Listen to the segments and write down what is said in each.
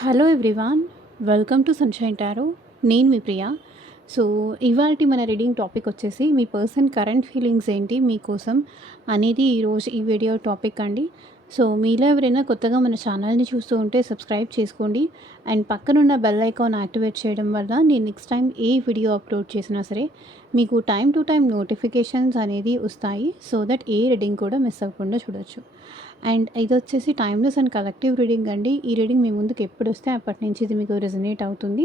Hello everyone, welcome to sunshine tarot. నేను మీ ప్రియ. So, ఇవాల్టి మన రీడింగ్ టాపిక్ వచ్చేసి మీ పర్సన్ కరెంట్ ఫీలింగ్స్ ఏంటి మీకోసం అనేది ఈరోజు ఈ వీడియో టాపిక్ అండి. సో, మీలో ఎవరైనా కొత్తగా మన ఛానల్‌ని చూస్తూ ఉంటే సబ్స్క్రైబ్ చేసుకోండి. అండ్ పక్కనున్న బెల్ ఐకాన్ యాక్టివేట్ చేయడం వల్ల నేను నెక్స్ట్ టైం ఏ వీడియో అప్లోడ్ చేసినా సరే మీకు టైమ్ టు టైమ్ నోటిఫికేషన్స్ అనేది వస్తాయి. సో దట్ ఏ రీడింగ్ కూడా మిస్ అవ్వకుండా చూడొచ్చు. అండ్ ఇదొచ్చేసి టైమ్‌లెస్ అండ్ కలెక్టివ్ రీడింగ్ అండి. ఈ రీడింగ్ మీ ముందుకు ఎప్పుడొస్తే అప్పటి నుంచి ఇది మీకు రెజొనేట్ అవుతుంది.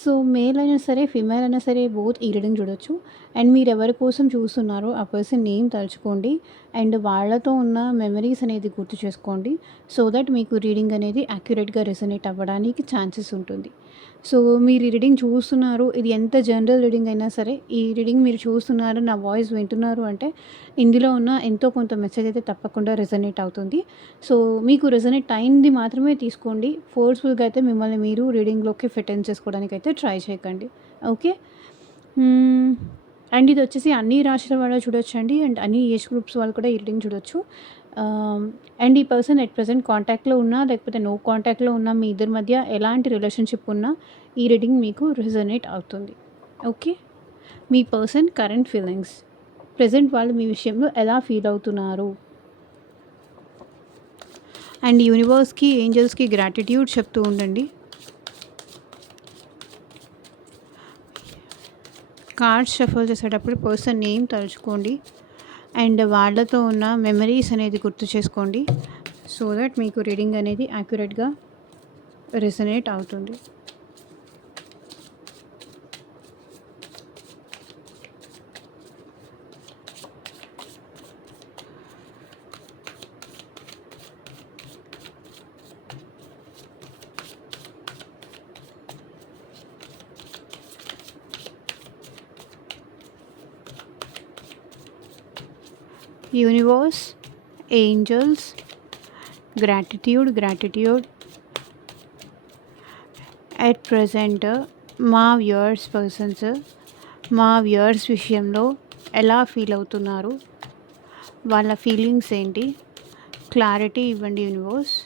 సో, మేల్ అయినా సరే, ఫీమేల్ అయినా సరే బోత్ ఈ రీడింగ్ చూడొచ్చు. అండ్ మీరెవరి కోసం చూస్తున్నారో ఆ పర్సన్ నేమ్ తలుచుకోండి. అండ్ వాళ్ళతో ఉన్న మెమరీస్ అనేది గుర్తు చేసుకోండి. సో దట్ మీకు రీడింగ్ అనేది యాక్యురేట్‌గా రెజొనేట్ అవ్వడానికి ఛాన్సెస్ ఉంటుంది. సో, మీరు ఈ రీడింగ్ చూస్తున్నారు, ఇది ఎంత జనరల్ రీడింగ్ అయినా సరే, ఈ రీడింగ్ మీరు చూస్తున్నారు, నా వాయిస్ వింటున్నారు అంటే ఇందులో ఉన్న ఎంతో కొంత మెసేజ్ అయితే తప్పకుండా రెజొనేట్ అవుతుంది. సో, మీకు రెజొనేట్ అయింది మాత్రమే తీసుకోండి. ఫోర్స్‌ఫుల్‌గా అయితే మిమ్మల్ని మీరు రీడింగ్‌లోకి ఫిట్ ఇన్ చేసుకోవడానికైతే ట్రై చేయకండి. ఓకే. హ్మ్. అండ్ ఇదొచ్చేసి అన్ని రాశుల వాళ్ళు చూడొచ్చండి. అండ్ అన్ని ఏజ్ గ్రూప్స్ వాళ్ళు కూడా ఈ రీడింగ్ చూడొచ్చు. అండ్ ఈ పర్సన్ ఎట్ ప్రెజెంట్ కాంటాక్ట్‌లో ఉన్నా, లేకపోతే నో కాంటాక్ట్‌లో ఉన్నా, మీ ఇద్దరి మధ్య ఎలాంటి రిలేషన్‌షిప్ ఉన్నా ఈ రీడింగ్ మీకు రెజొనేట్ అవుతుంది. ఓకే. మీ పర్సన్ కరెంట్ ఫీలింగ్స్. ప్రెజెంట్ వాళ్ళు మీ విషయంలో ఎలా ఫీల్ అవుతున్నారు? అండ్ యూనివర్స్‌కి, ఏంజెల్స్‌కి గ్రాటిట్యూడ్ చెప్తూ ఉండండి. కార్డ్స్ షఫల్ చేసేటప్పుడు పర్సన్ నేమ్ తలుచుకోండి. అండ్ వాళ్ళతో ఉన్న మెమరీస్ అనేది గుర్తు చేసుకోండి. సో దట్ మీకు రీడింగ్ అనేది యాక్యురేట్‌గా రెసొనేట్ అవుతుంది. Universe, angels, gratitude at present మా వ్యూయర్స్ విషయంలో ఎలా ఫీల్ అవుతున్నారు, వాళ్ళ ఫీలింగ్స్ ఏంటి, క్లారిటీ ఇవ్వండి యూనివర్స్.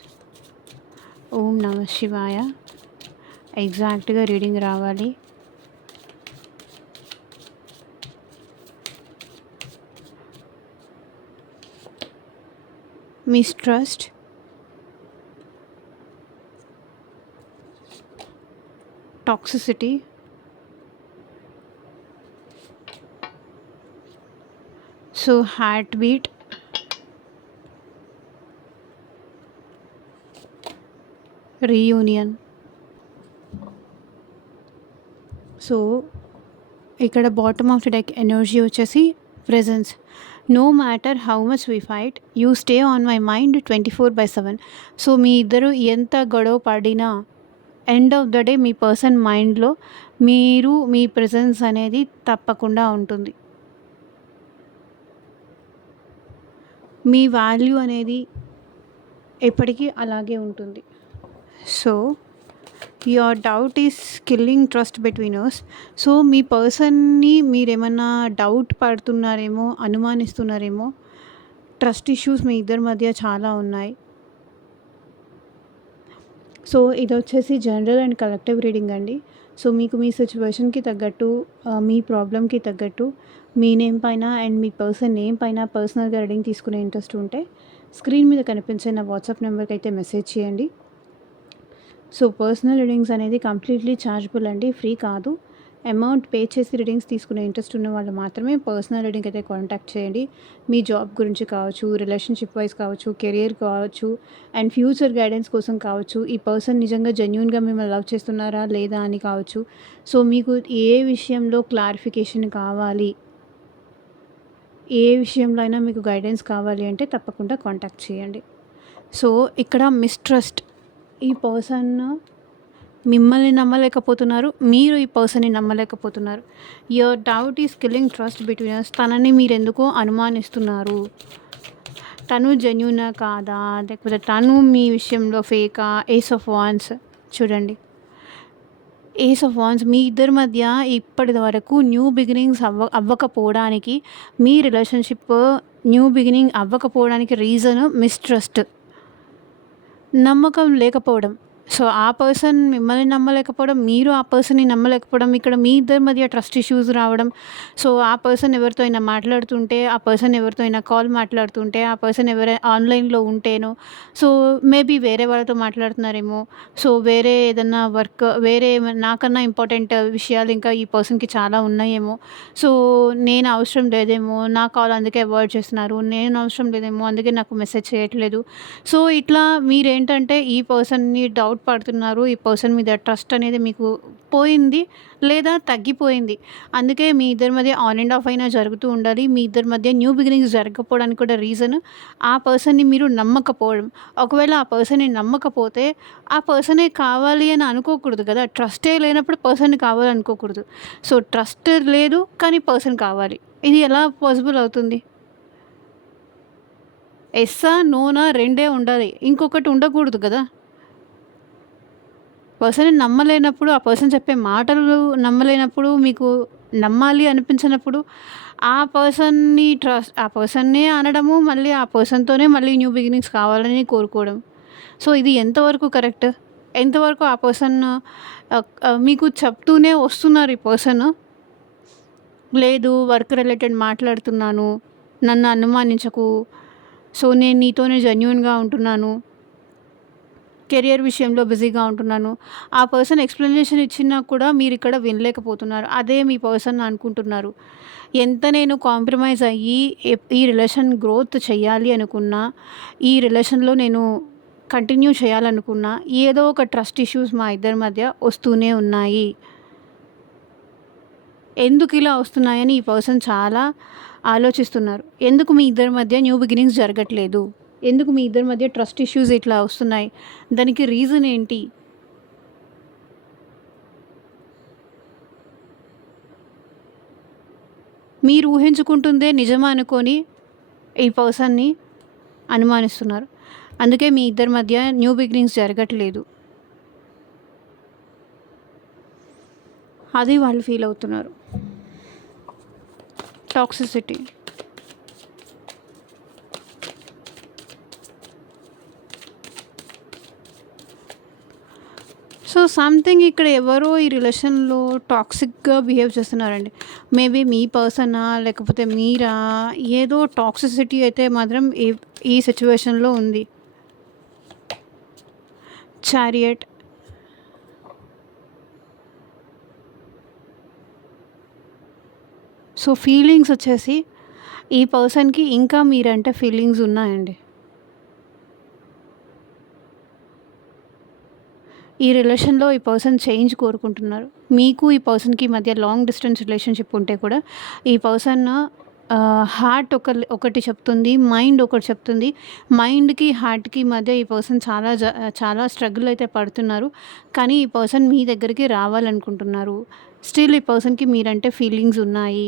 ఓం నమః శివాయ. ఎగ్జాక్ట్గా రీడింగ్ రావాలి. Mistrust, toxicity, so heart beat, reunion. So ఇక్కడ bottom of the deck energy వచ్చేసి presence. No matter how much we fight, you stay on my mind 24/7. So మీ ఇద్దరు ఎంత గొడవ పడినా ఎండ్ ఆఫ్ ద డే మీ పర్సన్ మైండ్లో మీ ప్రెజెన్స్ అనేది తప్పకుండా ఉంటుంది. మీ వాల్యూ అనేది ఎప్పటికీ అలాగే ఉంటుంది. So your doubt is killing trust between us. So మీ పర్సన్ని మీరేమన్నా డౌట్ పడుతున్నారేమో, అనుమానిస్తున్నారేమో. ట్రస్ట్ ఇష్యూస్ మీ ఇద్దరి మధ్య చాలా ఉన్నాయి. సో ఇది వచ్చేసి జనరల్ అండ్ కలెక్టివ్ రీడింగ్ అండి. సో మీకు మీ సిచ్యువేషన్కి తగ్గట్టు, మీ ప్రాబ్లమ్కి తగ్గట్టు మీ నేమ్ పైన అండ్ మీ పర్సన్ నేమ్ పైన పర్సనల్గా రీడింగ్ తీసుకునే ఇంట్రెస్ట్ ఉంటే స్క్రీన్ మీద కనిపించే నా వాట్సాప్ నెంబర్కి అయితే మెసేజ్ చేయండి. సో పర్సనల్ రీడింగ్స్ అనేది కంప్లీట్లీ ఛార్జబుల్ అండి, ఫ్రీ కాదు. అమౌంట్ పే చేసి రీడింగ్స్ తీసుకునే ఇంట్రెస్ట్ ఉన్న వాళ్ళు మాత్రమే పర్సనల్ రీడింగ్ అయితే కాంటాక్ట్ చేయండి. మీ జాబ్ గురించి కావచ్చు, రిలేషన్షిప్ వైజ్ కావచ్చు, కెరియర్ కావచ్చు, అండ్ ఫ్యూచర్ గైడెన్స్ కోసం కావచ్చు, ఈ పర్సన్ నిజంగా జెన్యూన్గా మిమ్మల్ని లవ్ చేస్తున్నారా లేదా అని కావచ్చు. సో మీకు ఏ విషయంలో క్లారిఫికేషన్ కావాలి, ఏ విషయంలో అయినా మీకు గైడెన్స్ కావాలి అంటే తప్పకుండా కాంటాక్ట్ చేయండి. సో ఇక్కడ మిస్ట్రస్ట్, ఈ పర్సన్ మిమ్మల్ని నమ్మలేకపోతున్నారు, మీరు ఈ పర్సన్ని నమ్మలేకపోతున్నారు. Your doubt is killing trust between us. తనని మీరు ఎందుకో అనుమానిస్తున్నారు. తను జెన్యూనా కాదా, లేకపోతే తను మీ విషయంలో ఫేకా. ఏస్ ఆఫ్ వాన్స్ చూడండి. ఏస్ ఆఫ్ వాన్స్ మీ ఇద్దరి మధ్య ఇప్పటి వరకు న్యూ బిగినింగ్స్ అవ్వకపోవడానికి, మీ రిలేషన్షిప్ న్యూ బిగినింగ్ అవ్వకపోవడానికి రీజన్ మిస్ట్రస్ట్, నమ్మకం లేకపోవడం. సో, ఆ పర్సన్ మిమ్మల్ని నమ్మలేకపోవడం, మీరు ఆ పర్సన్‌ని నమ్మలేకపోవడం, ఇక్కడ మీ ఇద్దరి మధ్య ట్రస్ట్ ఇష్యూస్ రావడం. సో, ఆ పర్సన్ ఎవరితో అయినా మాట్లాడుతుంటే, ఆ పర్సన్ ఎవరితో అయినా కాల్ మాట్లాడుతుంటే, ఆ పర్సన్ ఆన్‌లైన్‌లో ఉంటేనో, సో, మేబీ వేరే వాళ్ళతో మాట్లాడుతున్నారేమో, సో, వేరే ఏదన్నా వర్క్ వేరే నాకన్నా ఇంపార్టెంట్ విషయాలు ఇంకా ఈ పర్సన్‌కి చాలా ఉన్నాయేమో. సో, నేను అవసరం లేదేమో, నా కాల్ అందుకే అవాయిడ్ చేస్తున్నారు. నేను అవసరం లేదేమో, అందుకే నాకు మెసేజ్ చేయట్లేదు. సో, ఇట్లా మీరేంటంటే ఈ పర్సన్‌ని డౌట్ పడుతున్నారు. ఈ పర్సన్ మీద ట్రస్ట్ అనేది మీకు పోయింది లేదా తగ్గిపోయింది. అందుకే మీ ఇద్దరి మధ్య ఆన్ అండ్ ఆఫ్ అయినా జరుగుతూ ఉండాలి. మీ ఇద్దరి మధ్య న్యూ బిగినింగ్స్ జరగకపోవడానికి కూడా రీజన్ ఆ పర్సన్‌ని మీరు నమ్మకపోవడం. ఒకవేళ ఆ పర్సన్‌ని నమ్మకపోతే ఆ పర్సనే కావాలి అని అనుకోకూడదు కదా! ట్రస్టే లేనప్పుడు పర్సన్‌ని కావాలనుకోకూడదు. సో, ట్రస్ట్ లేదు కానీ పర్సన్ కావాలి. ఇది ఎలా పాసిబుల్ అవుతుంది? యెస్సా? నోనా? రెండే ఉండాలి. ఇంకొకటి ఉండకూడదు గదా! పర్సన్‌ని నమ్మలేనప్పుడు, ఆ పర్సన్ చెప్పే మాటలు నమ్మలేనప్పుడు, మీకు నమ్మాలి అనిపించనప్పుడు, ఆ పర్సన్‌నే అనడము, మళ్ళీ ఆ పర్సన్‌తోనే మళ్ళీ న్యూ బిగినింగ్స్ కావాలని కోరుకోవడం. సో, ఇది ఎంతవరకు కరెక్ట్? ఎంతవరకు ఆ పర్సన్ మీకు చెప్తూనే వస్తున్నారు ఈ పర్సన్. లేదు వర్క్ రిలేటెడ్ మాట్లాడుతున్నాను. నన్ను అనుమానించకు. సో, నేను నీతోనే జెన్యూన్‌గా ఉంటున్నాను. కెరియర్ విషయంలో బిజీగా ఉంటున్నాను. ఆ పర్సన్ ఎక్స్‌ప్లనేషన్ ఇచ్చినా కూడా మీరిక్కడ వినలేకపోతున్నారు. అదే మీ పర్సన్ అనుకుంటున్నారు. ఎంత నేను కాంప్రమైజ్ అయ్యి ఈ రిలేషన్ గ్రోత్ చెయ్యాలి అనుకున్నా, ఈ రిలేషన్‌లో నేను కంటిన్యూ చేయాలనుకున్నా, ఏదో ఒక ట్రస్ట్ ఇష్యూస్ మా ఇద్దరి మధ్య వస్తూనే ఉన్నాయి. ఎందుకిలా వస్తున్నాయని ఈ పర్సన్ చాలా ఆలోచిస్తున్నారు. ఎందుకు మీ ఇద్దరి మధ్య న్యూ బిగినింగ్స్ జరగట్లేదు? ఎందుకు మీ ఇద్దరి మధ్య ట్రస్ట్ ఇష్యూస్ ఇట్లా వస్తున్నాయి? దానికి రీజన్ ఏంటి? మీరు ఊహించుకుంటుందే నిజమా అనుకోని ఈ పర్సన్‌ని అనుమానిస్తున్నారు. అందుకే మీ ఇద్దరి మధ్య న్యూ బిగినింగ్స్ జరగట్లేదు. అది వాళ్ళు ఫీల్ అవుతున్నారు. టాక్సిసిటీ. సో, సంథింగ్ ఇక్కడ ఎవరో ఈ రిలేషన్‌లో టాక్సిక్‌గా బిహేవ్ చేస్తున్నారండి. మేబీ మీ పర్సనా? లేకపోతే మీరా? ఏదో టాక్సిసిటీ అయితే మాత్రం ఈ సిట్యుయేషన్‌లో ఉంది. చారియట్. సో, ఫీలింగ్స్ వచ్చేసి ఈ పర్సన్‌కి ఇంకా మీరంటే ఫీలింగ్స్ ఉన్నాయండి. ఈ రిలేషన్‌లో ఈ పర్సన్ చేంజ్ కోరుకుంటున్నారు. మీకు ఈ పర్సన్‌కి మధ్య లాంగ్ డిస్టెన్స్ రిలేషన్‌షిప్ ఉంటే కూడా ఈ పర్సన్ హార్ట్ ఒకటి చెప్తుంది. మైండ్ ఒకటి చెప్తుంది. మైండ్‌కి, హార్ట్‌కి మధ్య ఈ పర్సన్ చాలా స్ట్రగుల్ అయితే పడుతున్నారు. కానీ ఈ పర్సన్ మీ దగ్గరికి రావాలనుకుంటున్నారు. స్టిల్ ఈ పర్సన్‌కి మీరంటే ఫీలింగ్స్ ఉన్నాయి.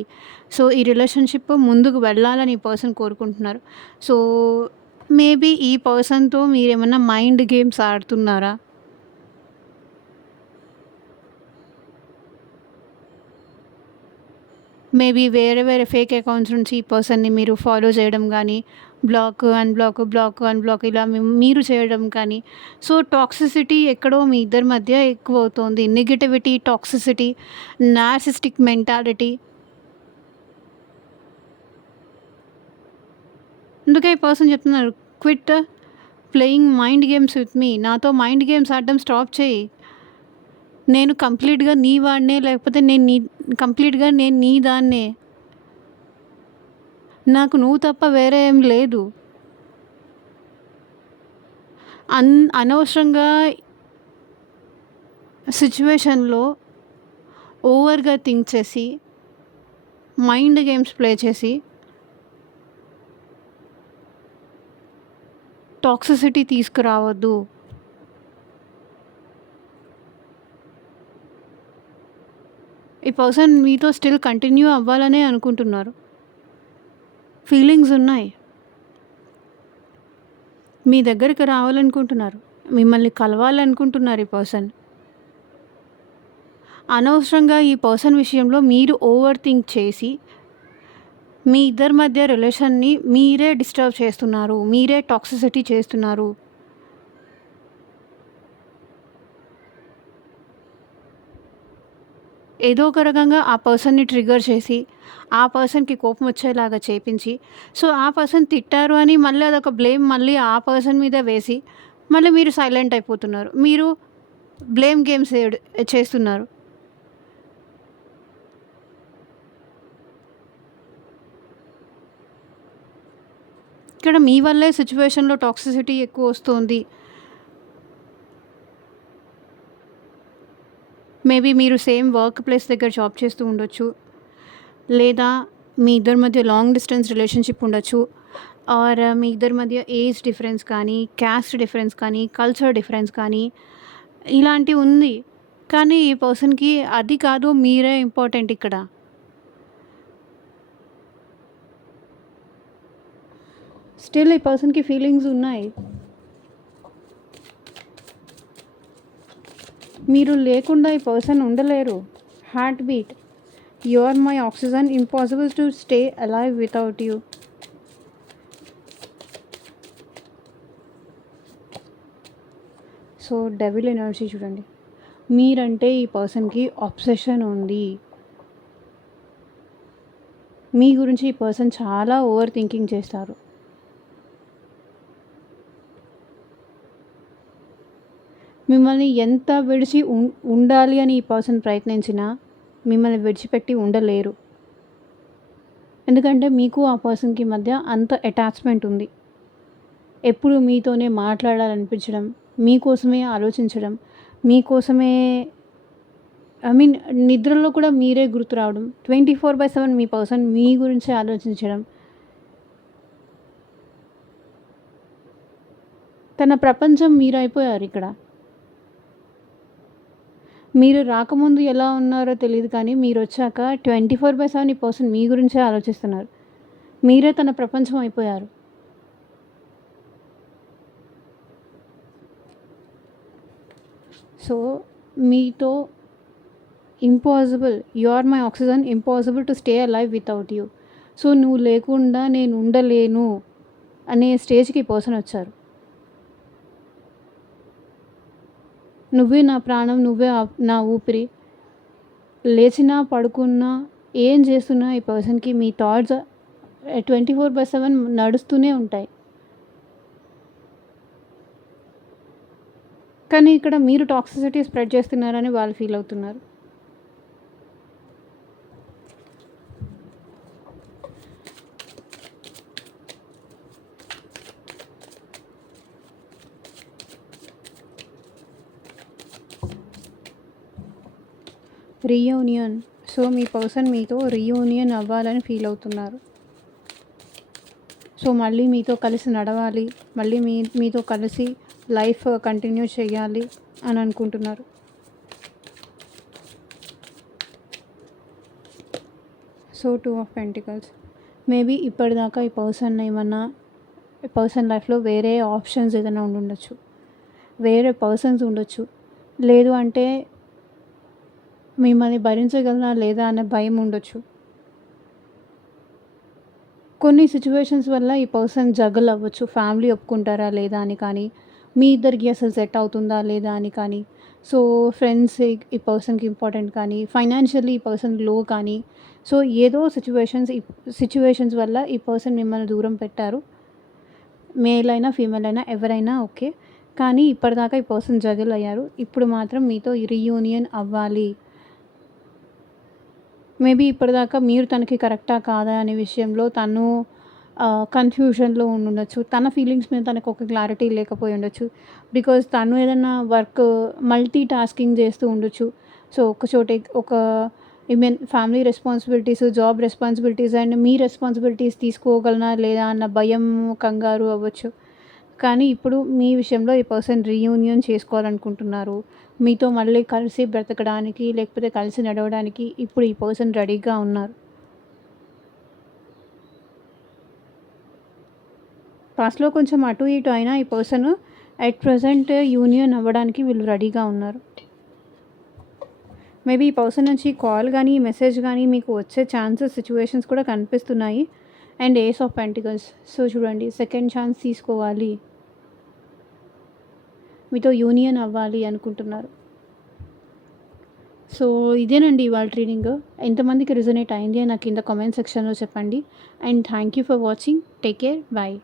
సో, ఈ రిలేషన్‌షిప్ ముందుకు వెళ్ళాలని ఈ పర్సన్ కోరుకుంటున్నారు. సో, మేబీ ఈ పర్సన్‌తో మీరేమన్నా మైండ్ గేమ్స్ ఆడుతున్నారా? మేబీ వేరే వేరే ఫేక్ అకౌంట్స్ నుంచి ఈ పర్సన్‌ని మీరు ఫాలో చేయడం గానీ, బ్లాక్, అన్‌బ్లాక్ ఇలా మీరు చేయడం కానీ, సో, టాక్సిసిటీ ఎక్కడో మీ ఇద్దరి మధ్య ఎక్కువవుతోంది. Negativity, toxicity, narcissistic mentality. అందుకే ఈ పర్సన్ చెప్తున్నారు, quit playing mind games with me. నాతో మైండ్ గేమ్స్ ఆడడం స్టాప్ చెయ్యి. నేను కంప్లీట్‌గా నీ వాడినే, లేకపోతే నేను నీ దాన్నే. నాకు నువ్వు తప్ప వేరే ఏం లేదు. అనవసరంగా సిట్యుయేషన్‌లో ఓవర్‌గా థింక్ చేసి, మైండ్ గేమ్స్ ప్లే చేసి, టాక్సిసిటీ తీసుకురావద్దు. ఈ పర్సన్ మీతో స్టిల్ కంటిన్యూ అవ్వాలనే అనుకుంటున్నారు. ఫీలింగ్స్ ఉన్నాయి. మీ దగ్గరికి రావాలనుకుంటున్నారు. మిమ్మల్ని కలవాలనుకుంటున్నారు ఈ పర్సన్. అనవసరంగా ఈ పర్సన్ విషయంలో మీరు ఓవర్ థింక్ చేసి, మీ ఇద్దరి మధ్య రిలేషన్‌ని మీరే డిస్టర్బ్ చేస్తున్నారు. మీరే టాక్సిసిటీ చేస్తున్నారు. ఏదో ఒక రకంగా ఆ పర్సన్‌ని ట్రిగ్గర్ చేసి, ఆ పర్సన్‌కి కోపం వచ్చేలాగా చేపించి, సో, ఆ పర్సన్ తిట్టారు అని మళ్ళీ అదొక బ్లేమ్ మళ్ళీ ఆ పర్సన్ మీద వేసి, మళ్ళీ మీరు సైలెంట్ అయిపోతున్నారు. మీరు బ్లేమ్ గేమ్స్ చేస్తున్నారు. ఇక్కడ మీ వల్లే సిట్యుయేషన్‌లో టాక్సిసిటీ ఎక్కువొస్తోంది. మేబీ మీరు సేమ్ వర్క్ ప్లేస్ దగ్గర జాబ్ చేస్తూ ఉండొచ్చు. లేదా మీ ఇద్దరి మధ్య లాంగ్ డిస్టెన్స్ రిలేషన్‌షిప్ ఉండొచ్చు. ఆర్ మీ ఇద్దరి మధ్య ఏజ్ డిఫరెన్స్ కానీ, క్యాస్ట్ డిఫరెన్స్ కానీ, కల్చర్ డిఫరెన్స్ కానీ ఇలాంటివి ఉంది. కానీ ఈ పర్సన్‌కి అది కాదు మీరే ఇంపార్టెంట్ ఇక్కడ. స్టిల్ ఈ పర్సన్‌కి ఫీలింగ్స్ ఉన్నాయి. మీరు లేకుండా ఈ పర్సన్ ఉండలేరు. Heartbeat. You are my oxygen, impossible to stay alive without you. So devil energy చూడండి. మీరంటే ఈ పర్సన్‌కి అబ్సెషన్ ఉంది. మీ గురించి ఈ పర్సన్ చాలా ఓవర్ థింకింగ్ చేస్తారు. మిమ్మల్ని ఎంత విడిచి ఉండాలి అని ఈ పర్సన్ ప్రయత్నించినా మిమ్మల్ని విడిచిపెట్టి ఉండలేరు. ఎందుకంటే మీకు ఆ పర్సన్‌కి మధ్య అంత అటాచ్‌మెంట్ ఉంది. ఎప్పుడు మీతోనే మాట్లాడాలనిపించడం, మీకోసమే ఆలోచించడం, మీకోసమే నిద్రలో కూడా మీరే గుర్తు రావడం. 24/7 మీ పర్సన్ మీ గురించే ఆలోచించడం. తన ప్రపంచం మీరైపోయారిక్కడ. మీరు రాకముందు ఎలా ఉన్నారో తెలీదు కానీ, మీరొచ్చాక 24/7 ఈ పర్సన్ మీ గురించే ఆలోచిస్తున్నారు. మీరే తన ప్రపంచం అయిపోయారు. సో, మీతో impossible, you are my oxygen, impossible to stay alive without you. So, నువ్వు లేకుండా నేను ఉండలేను అనే స్టేజ్‌కి ఈ పర్సన్ వచ్చారు. నువ్వే నా ప్రాణం, నువ్వే నా ఊపిరి. లేచినా, పడుకున్నా, ఏం చేస్తున్నా ఈ పర్సన్‌కి మీ థాట్స్ 24/7 నడుస్తూనే ఉంటాయి. కానీ ఇక్కడ మీరు టాక్సిసిటీ స్ప్రెడ్ చేస్తున్నారని వాళ్ళు ఫీల్ అవుతున్నారు. రీయూనియన్. సో, మీ పర్సన్ మీతో రీయూనియన్ అవ్వాలని ఫీల్ అవుతున్నారు. సో, మళ్ళీ మీతో కలిసి నడవాలి, మళ్ళీ మీతో కలిసి లైఫ్ కంటిన్యూ చేయాలి అని అనుకుంటున్నారు. So 2 of pentacles. మేబీ ఇప్పటిదాకా ఈ పర్సన్ లైఫ్‌లో వేరే ఆప్షన్స్ ఏదైనా ఉండుండొచ్చు. వేరే పర్సన్స్ ఉండొచ్చు. లేదు అంటే మిమ్మల్ని భరించగలనా లేదా అనే భయం ఉండొచ్చు. కొన్ని సిచ్యువేషన్స్ వల్ల ఈ పర్సన్ జగల్ అవ్వచ్చు. ఫ్యామిలీ ఒప్పుకుంటారా లేదా అని కానీ, మీ ఇద్దరికి అసలు సెట్ అవుతుందా లేదా అని కానీ, సో ఫ్రెండ్స్ ఈ పర్సన్‌కి ఇంపార్టెంట్ కానీ, ఫైనాన్షియల్లీ ఈ పర్సన్ లో కానీ, సో ఏదో సిచ్యువేషన్స్ వల్ల ఈ పర్సన్ మిమ్మల్ని దూరం పెట్టారు. మేల్ అయినా, ఫీమేల్ అయినా ఎవరైనా ఓకే. కానీ ఇప్పటిదాకా ఈ పర్సన్ జగల్ అయ్యారు. ఇప్పుడు మాత్రం మీతో రీయూనియన్ అవ్వాలి. మేబీ ఇప్పటిదాకా మీరు తనకి కరెక్టా కాదా అనే విషయంలో తను కన్ఫ్యూజన్‌లో ఉండుండొచ్చు. తన ఫీలింగ్స్ మీద తనకు ఒక క్లారిటీ లేకపోయి ఉండొచ్చు. బికాజ్ తను ఏదన్నా వర్క్ మల్టీ టాస్కింగ్ చేస్తూ ఉండొచ్చు. సో, ఒక family responsibilities, job responsibilities and మీ రెస్పాన్సిబిలిటీస్ తీసుకోగలనా లేదా అన్న భయం, కంగారు అవ్వచ్చు. కానీ ఇప్పుడు మీ విషయంలో ఈ పర్సన్ రీయూనియన్ చేసుకోవాలనుకుంటున్నారు. మీతో మళ్ళీ కలిసి బ్రతకడానికి, లేకపోతే కలిసి నడవడానికి ఇప్పుడు ఈ పర్సన్ రెడీగా ఉన్నారు. పాస్ట్‌లో కొంచెం అటు ఇటు అయినా ఈ పర్సన్ అట్ ప్రెజెంట్ యూనియన్ అవ్వడానికి వీళ్ళు రెడీగా ఉన్నారు. మేబీ ఈ పర్సన్ నుంచి కాల్ కానీ, మెసేజ్ కానీ మీకు వచ్చే ఛాన్సెస్, సిచ్యువేషన్స్ కూడా కనిపిస్తున్నాయి. And ace of pentacles. So చూడండి, సెకండ్ ఛాన్స్ తీసుకోవాలి, మీతో యూనియన్ అవ్వాలి అనుకుంటున్నారు. సో ఇదేనండి ఇవాళ రీడింగ్. ఎంతమందికి రిజొనేట్ అయింది అని నాకు కింద కామెంట్ సెక్షన్‌లో చెప్పండి. And thank you for watching. Take care. By.